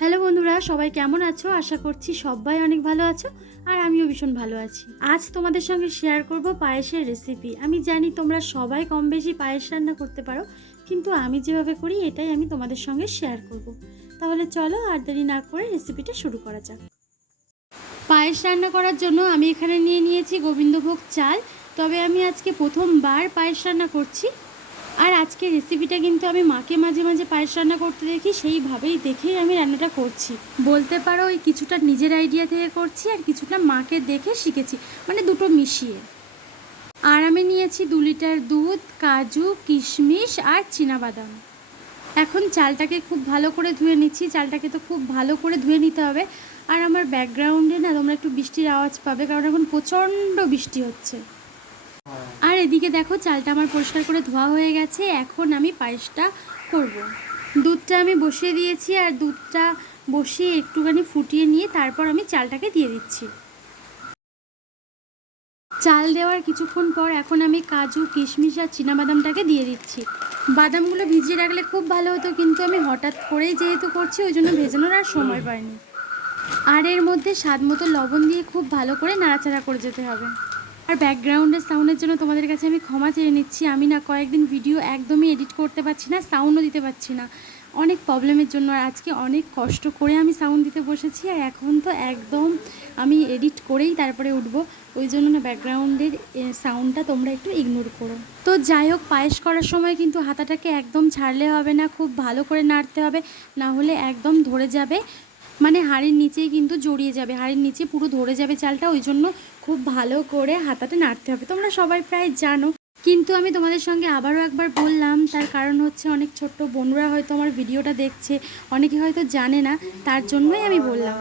Hello বন্ধুরা, সবাই কেমন আছো? আশা করছি সবাই অনেক ভালো আছো আর আমিও ভীষণ ভালো আছি। আজ তোমাদের সঙ্গে শেয়ার করব পায়েসের রেসিপি। আমি জানি তোমরা সবাই কম বেশি পায়েস রান্না করতে পারো, কিন্তু আমি যেভাবে করি এটাই আমি তোমাদের সঙ্গে শেয়ার করব। তাহলে চলো আর দেরি না করে রেসিপিটা শুরু করা যাক। পায়েস রান্না করার জন্য আমি এখানে নিয়ে নিয়েছি গোবিন্দভোগ চাল। তবে আমি আজকে প্রথমবার পায়েস রান্না করছি। আর আজকের রেসিপিটা কিন্তু আমি মাকে মাঝে মাঝে পায়েস রান্না করতে দেখি, সেইভাবেই দেখেই আমি রান্নাটা করছি। বলতে পারো ওই কিছুটা নিজের আইডিয়া থেকে করছি আর কিছুটা মাকে দেখে শিখেছি, মানে দুটো মিশিয়ে। আর আমি নিয়েছি 2 লিটার দুধ, কাজু, কিশমিশ আর চীনাবাদাম। এখন চালটাকে খুব ভালো করে ধুয়ে নিচ্ছি। চালটাকে তো খুব ভালো করে ধুয়ে নিতে হবে। আর আমার ব্যাকগ্রাউন্ডে না তোমরা একটু বৃষ্টির আওয়াজ পাবে, কারণ এখন প্রচণ্ড বৃষ্টি হচ্ছে। আর এদিকে দেখো চালটা আমার পরিষ্কার করে ধোয়া হয়ে গেছে। এখন আমি পায়েসটা করব। দুধটা আমি বসিয়ে দিয়েছি, আর দুধটা বসিয়ে একটুখানি ফুটিয়ে নিয়ে তারপর আমি চালটাকে দিয়ে দিচ্ছি। চাল দেওয়ার কিছুক্ষণ পর এখন আমি কাজু, কিশমিশ আর চীনাবাদামটাকে দিয়ে দিচ্ছি। বাদামগুলো ভিজিয়ে রাখলে খুব ভালো হতো, কিন্তু আমি হঠাৎ করেই যেহেতু করছি ওই জন্য ভেজানোর আর সময় পাইনি। আর এর মধ্যে স্বাদ মতো লবণ দিয়ে খুব ভালো করে নাড়াচাড়া করে যেতে হবে। আর ব্যাকগ্রাউন্ডের সাউন্ডের জন্য তোমাদের কাছে আমি ক্ষমা চেয়ে নিচ্ছি। আমি না কয়েকদিন ভিডিও একদমই এডিট করতে পারছি না, সাউন্ডও দিতে পারছি না, অনেক প্রবলেমের জন্য। আর আজকে অনেক কষ্ট করে আমি সাউন্ড দিতে বসেছি, আর এখন তো একদম আমি এডিট করেই তারপরে উঠবো। ওই জন্য না ব্যাকগ্রাউন্ডের সাউন্ডটা তোমরা একটু ইগনোর করো। তো যাই হোক, পায়েস করার সময় কিন্তু হাতাটাকে একদম ছাড়লে হবে না, খুব ভালো করে নাড়তে হবে, না হলে একদম ধরে যাবে, মানে হাঁড়ির নিচেই কিন্তু জড়িয়ে যাবে, হাঁড়ির নিচে পুরো ধরে যাবে চালটা। ওই জন্য খুব ভালো করে হাতাটা নাড়তে হবে। তোমরা সবাই প্রায় জানো, কিন্তু আমি তোমাদের সঙ্গে আবারও একবার বললাম। তার কারণ হচ্ছে অনেক ছোট্ট বোনরা হয়তো আমার ভিডিওটা দেখছে, অনেকে হয়তো জানে না, তার জন্যই আমি বললাম।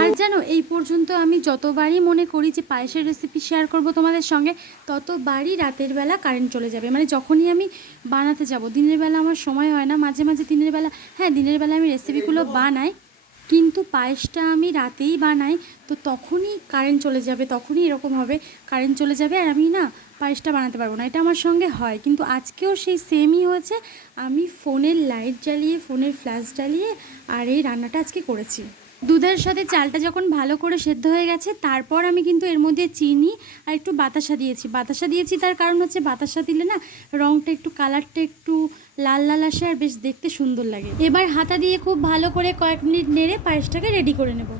আর জানো, এই পর্যন্ত আমি যতবারই মনে করি যে পায়েসের রেসিপি শেয়ার করব তোমাদের সঙ্গে, ততবারই রাতের বেলা কারেন্ট চলে যাবে। মানে যখনই আমি বানাতে যাব, দিনের বেলা আমার সময় হয় না। মাঝে মাঝে দিনের বেলা, হ্যাঁ দিনের বেলা আমি রেসিপিগুলো বানাই, কিন্তু পায়েসটা আমি রাতেই বানাই। তো তখনই কারেন্ট চলে যাবে, তখনই এরকম হবে, কারেন্ট চলে যাবে আর আমি না পায়েসটা বানাতে পারবো না। এটা আমার সঙ্গে হয়, কিন্তু আজকেও সেই সেমই হয়েছে। আমি ফোনের লাইট জ্বালিয়ে, ফোনের ফ্ল্যাশ জ্বালিয়ে আর এই রান্নাটা আজকে করেছি। দুধের সাথে চালটা যখন ভালো করে সেদ্ধ হয়ে গেছে, তারপর আমি কিন্তু এর মধ্যে চিনি আর একটু বাতাসা দিয়েছি। বাতাসা দিয়েছি তার কারণ হচ্ছে বাতাসা দিলে না রঙটা একটু, কালারটা একটু লাল লাল আসে আর বেশ দেখতে সুন্দর লাগে। এবার হাতা দিয়ে খুব ভালো করে কয়েক মিনিট নেড়ে পায়েসটাকে রেডি করে নেব।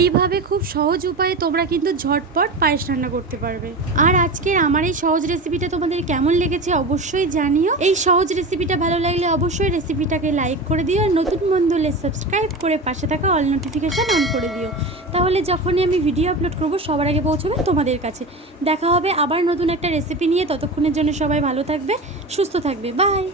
এইভাবে খুব সহজ উপায়ে তোমরা কিন্তু ঝটপট পায়েস রান্না করতে পারবে। আর আজকের আমার এই সহজ রেসিপিটা তোমাদের কেমন লেগেছে অবশ্যই জানিও। এই সহজ রেসিপিটা ভালো লাগলে অবশ্যই রেসিপিটাকে লাইক করে দিও, আর নতুন বন্ধু হলে সাবস্ক্রাইব করে পাশে থাকা অল নোটিফিকেশান অন করে দিও। তাহলে যখনই আমি ভিডিও আপলোড করবো সবার আগে পৌঁছবে তোমাদের কাছে। দেখা হবে আবার নতুন একটা রেসিপি নিয়ে। ততক্ষণের জন্য সবাই ভালো থাকবে, সুস্থ থাকবে। বাই।